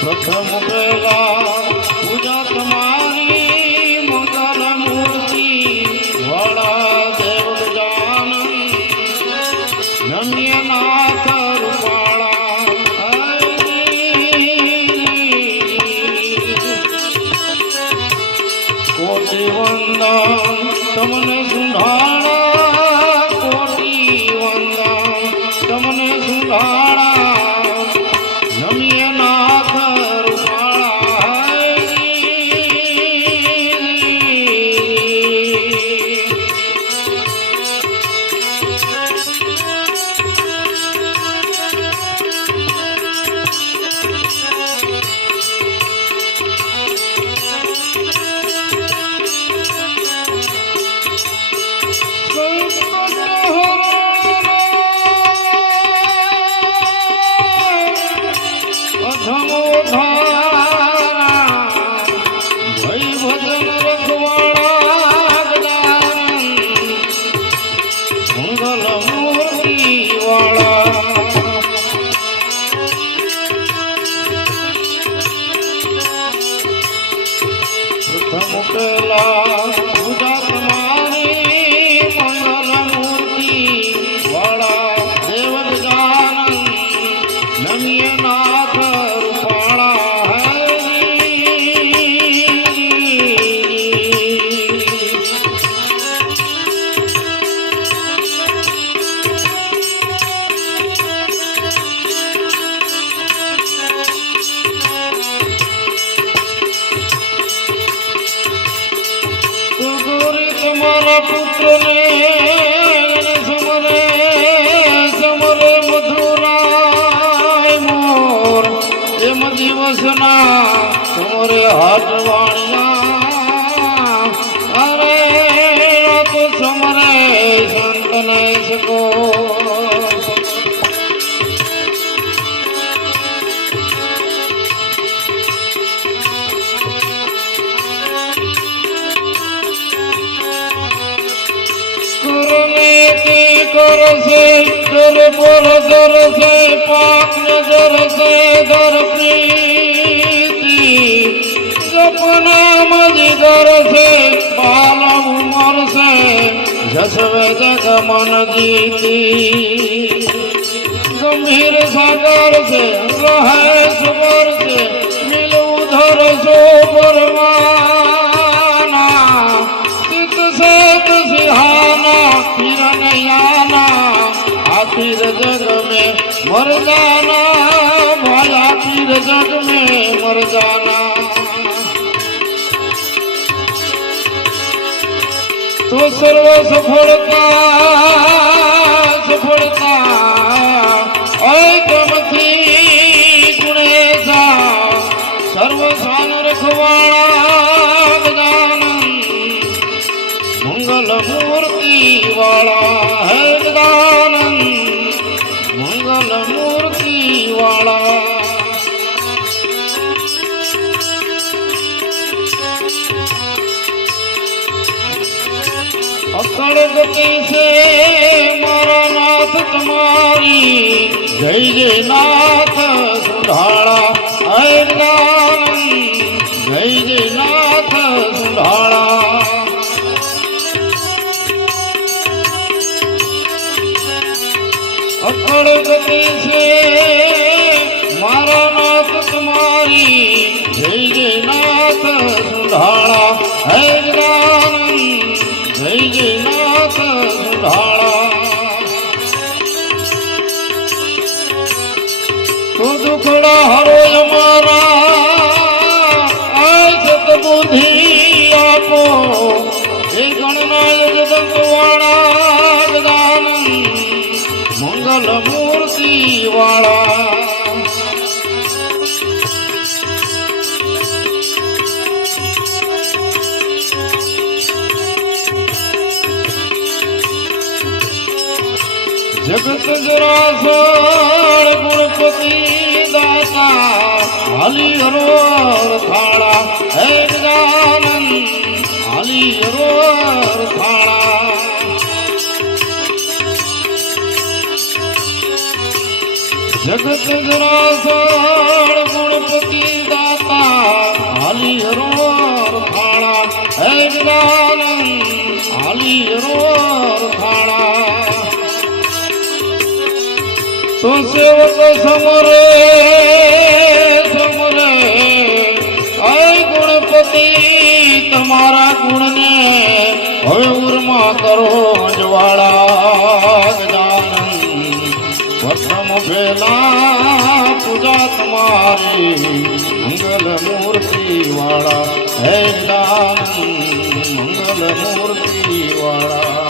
પ્રથમ પેલા ¡Vamos! বসনা তোরে হটবাণা আরে রত সমরে সন্তনেশ কো করছে? তোর পর করছে পাক নজর ઉમર છે, બાલ ઉમર છે, જસવે જગમન જીતી ગંભીર સાગર છે, રહે સુમર છે મિલ ઉધર સો પરમાના. ચિત સેત સિહાના ફિરન યાના. આખિર જગ મે મર જાના ભાઈ આખિર જગ મે મર જાના. તો સર્વ સફળતા સફળતા અગમથી ગુણેશા સર્વ સ્વાન રખવાળા મંગલ મૂર્તિ વાળા હે અકળ ગતિ છે, મારા નાથ તમારી. જય જય નાથ સુધાળા ગજાનંદ જય જય નાથ સુધાળા અકળ ગતિ છે, મારા નાથ તમારી. જય જય નાથ સુધાળા હે તો દુખડા હરો અમારા આ સતબુદ્ધિ આપો. હે ગણનાય જગતવાળા ગજાનંદ મંગલ મૂર્તિ વાળા જગત જરાસળ ગુણપતિ હાલી હરોર થાળા, હે ગજાનંદ હાલી હરોર થાળા. જગત જરાસળ ગુણપતિ દાતા હાલી હરોર થાળા, હે ગજાનંદ હાલી હરોર થાળા. તો સેવક સમરે ગુણપતિ તમારા ગુણને હવે ઉર્મા કરો અજવાળા ગજાનંદ. પ્રથમ ભેલા પૂજા તમારી, મંગલ મૂર્તિ વાળા હે ગજાનંદ, મંગલ મૂર્તિ વાળા